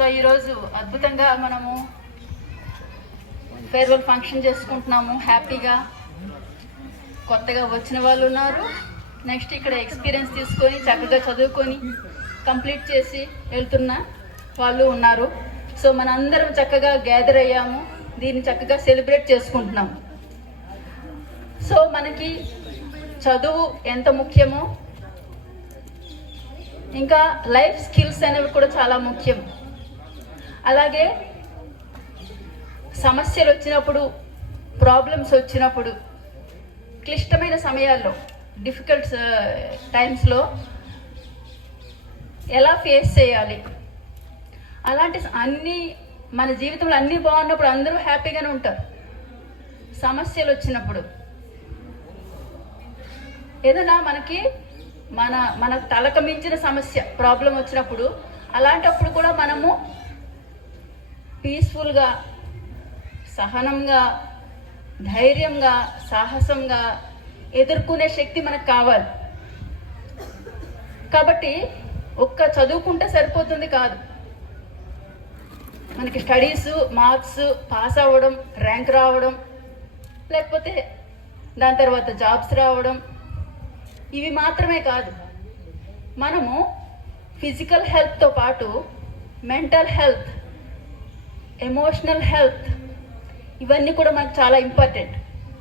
So ఈరోజు అద్భుతంగా మనము ఫేర్వెల్ ఫంక్షన్ చేసుకుంటున్నాము. హ్యాపీగా కొత్తగా వచ్చిన వాళ్ళు ఉన్నారు, నెక్స్ట్ ఇక్కడ ఎక్స్పీరియన్స్ తీసుకొని చక్కగా చదువుకొని కంప్లీట్ చేసి వెళ్తున్న వాళ్ళు ఉన్నారు. సో మనందరం చక్కగా గ్యాదర్ అయ్యాము, దీన్ని చక్కగా సెలబ్రేట్ చేసుకుంటున్నాము. సో మనకి చదువు ఎంత ముఖ్యమో ఇంకా లైఫ్ స్కిల్స్ అనేవి కూడా చాలా ముఖ్యం. అలాగే సమస్యలు వచ్చినప్పుడు, ప్రాబ్లమ్స్ వచ్చినప్పుడు, క్లిష్టమైన సమయాల్లో, డిఫికల్ట్ టైమ్స్లో ఎలా ఫేస్ చేయాలి, అలాంటి అన్నీ మన జీవితంలో అన్నీ బాగున్నప్పుడు అందరూ హ్యాపీగానే ఉంటారు. సమస్యలు వచ్చినప్పుడు ఏదైనా మనకి మన తలకు మించిన సమస్య, ప్రాబ్లం వచ్చినప్పుడు, అలాంటప్పుడు కూడా మనము పీస్ఫుల్గా, సహనంగా, ధైర్యంగా, సాహసంగా ఎదుర్కొనే శక్తి మనకు కావాలి. కాబట్టి ఒక్క చదువుకుంటే సరిపోతుంది కాదు. మనకి స్టడీస్, మార్క్స్, పాస్ అవ్వడం, ర్యాంక్ రావడం, లేకపోతే దాని తర్వాత జాబ్స్ రావడం, ఇవి మాత్రమే కాదు. మనము ఫిజికల్ హెల్త్తో పాటు మెంటల్ హెల్త్, ఎమోషనల్ హెల్త్, ఇవన్నీ కూడా మనకు చాలా ఇంపార్టెంట్.